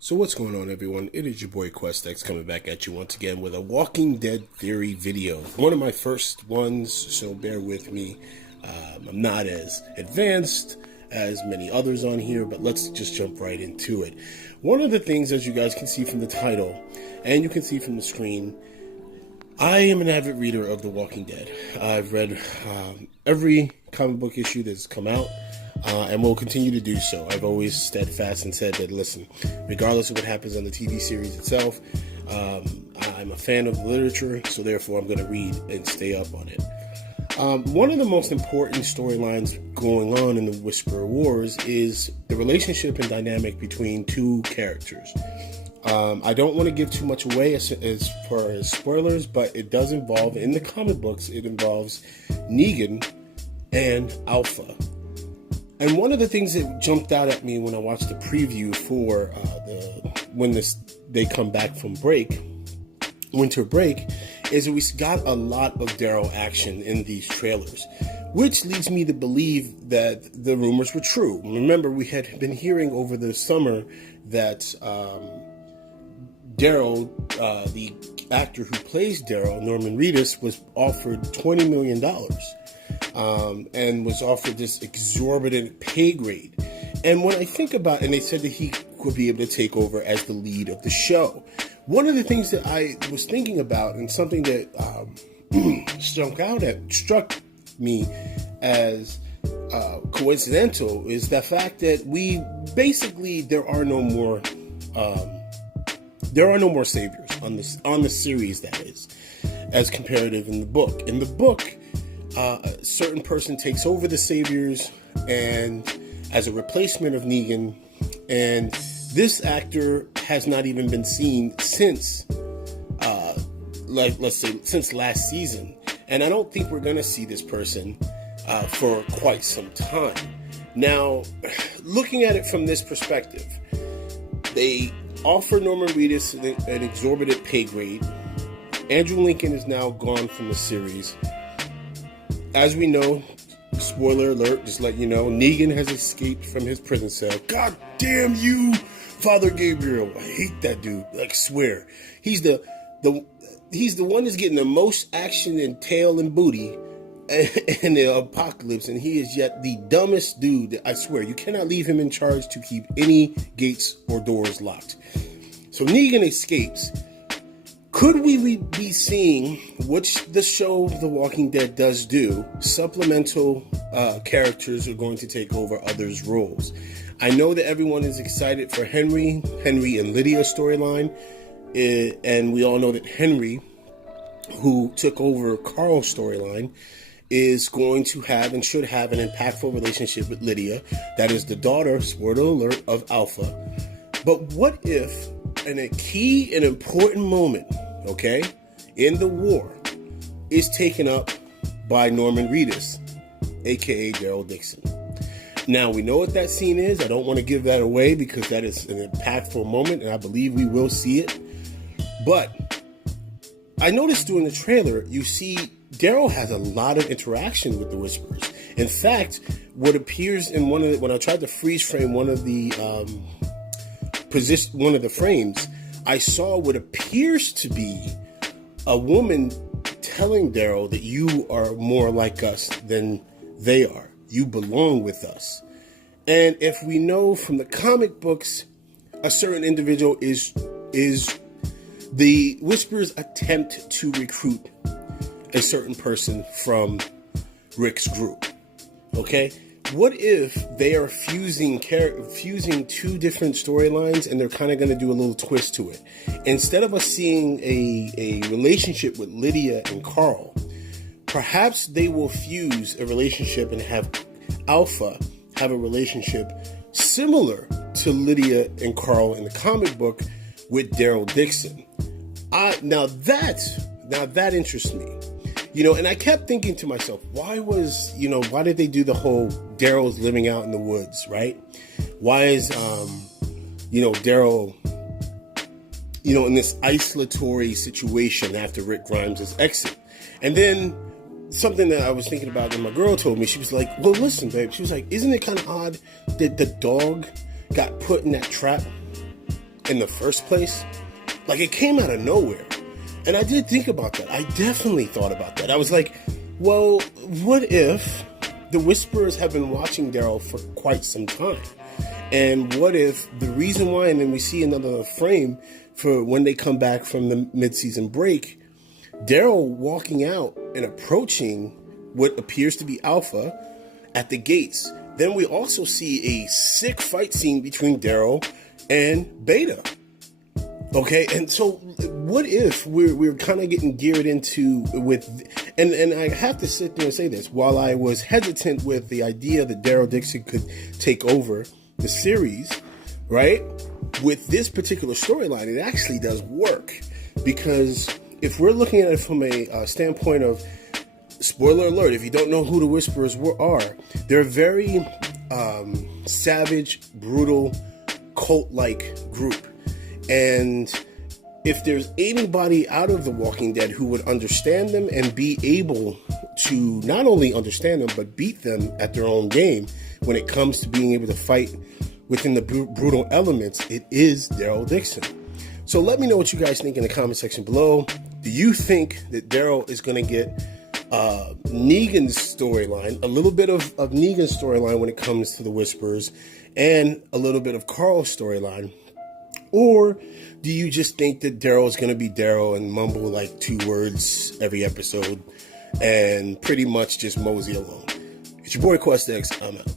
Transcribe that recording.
So what's going on, everyone? It is your boy QuestX coming back at you once again with a Walking Dead theory video. One of my first ones, so bear with me. I'm not as advanced as many others on here, but let's just jump right into it. One of the things, as you guys can see from the title, and you can see from the screen, I am an avid reader of The Walking Dead. I've read every comic book issue that's come out. And will continue to do so. I've always steadfast and said that, listen, regardless of what happens on the TV series itself, I'm a fan of the literature, so therefore I'm going to read and stay up on it. One of the most important storylines going on in the Whisperer Wars is the relationship and dynamic between two characters. I don't want to give too much away as far as spoilers, but it does involve, in the comic books, it involves Negan and Alpha. And one of the things that jumped out at me when I watched the preview for they come back from winter break, is that we got a lot of Daryl action in these trailers, which leads me to believe that the rumors were true. Remember, we had been hearing over the summer that Daryl, the actor who plays Daryl, Norman Reedus, was offered $20 million. And was offered this exorbitant pay grade. And when I think about, and they said that he would be able to take over as the lead of the show. One of the things that I was thinking about, and something that struck me as coincidental, is the fact that there are no more saviors on the series, that is, as comparative in the book. In the book, a certain person takes over the Saviors and as a replacement of Negan, and this actor has not even been seen since, since last season. And I don't think we're going to see this person for quite some time. Now, looking at it from this perspective, they offer Norman Reedus an exorbitant pay grade. Andrew Lincoln is now gone from the series. As we know, spoiler alert, just let you know, Negan has escaped from his prison cell. God damn you, Father Gabriel. I hate that dude. Like, swear. He's the one that's getting the most action and tail and booty in the apocalypse, and he is yet the dumbest dude. I swear, you cannot leave him in charge to keep any gates or doors locked. So Negan escapes. Could we be seeing, which the show The Walking Dead does do, supplemental characters are going to take over others' roles? I know that everyone is excited for Henry and Lydia storyline, and we all know that Henry, who took over Carl's storyline, is going to have and should have an impactful relationship with Lydia. That is the daughter, spoiler alert, of Alpha. But what if, in a key and important moment, okay, in the war, is taken up by Norman Reedus, aka Daryl Dixon? Now, we know what that scene is. I don't want to give that away because that is an impactful moment, and I believe we will see it. But I noticed during the trailer, you see Daryl has a lot of interaction with the Whisperers. In fact, what appears in when I tried to freeze frame one of the frames, I saw what appears to be a woman telling Daryl that you are more like us than they are. You belong with us. And if we know from the comic books, a certain individual is the Whisperers' attempt to recruit a certain person from Rick's group. Okay? What if they are fusing two different storylines, and they're kind of going to do a little twist to it? Instead of us seeing a relationship with Lydia and Carl, perhaps they will fuse a relationship and have Alpha have a relationship similar to Lydia and Carl in the comic book with Daryl Dixon. Now that interests me. And I kept thinking to myself, why did they do the whole Daryl's living out in the woods, right? Why is, Daryl, in this isolatory situation after Rick Grimes' exit? And then something that I was thinking about when my girl told me, she was like, well, listen, babe. She was like, isn't it kind of odd that the dog got put in that trap in the first place? Like, it came out of nowhere. And I did think about that. I definitely thought about that. I was like, well, what if the Whisperers have been watching Daryl for quite some time? And what if the reason why, and then we see another frame for when they come back from the mid-season break, Daryl walking out and approaching what appears to be Alpha at the gates. Then we also see a sick fight scene between Daryl and Beta. Okay, and so what if we're kind of getting geared into with, and I have to sit there and say this, while I was hesitant with the idea that Daryl Dixon could take over the series, right? With this particular storyline, it actually does work, because if we're looking at it from a standpoint of, spoiler alert, if you don't know who the Whisperers are, they're a very savage, brutal, cult-like group. And if there's anybody out of The Walking Dead who would understand them and be able to not only understand them, but beat them at their own game when it comes to being able to fight within the brutal elements, it is Daryl Dixon. So let me know what you guys think in the comment section below. Do you think that Daryl is going to get Negan's storyline, a little bit of Negan's storyline when it comes to the Whisperers, and a little bit of Carl's storyline? Or do you just think that Daryl is going to be Daryl and mumble like 2 words every episode and pretty much just mosey along? It's your boy Quest X. I'm out.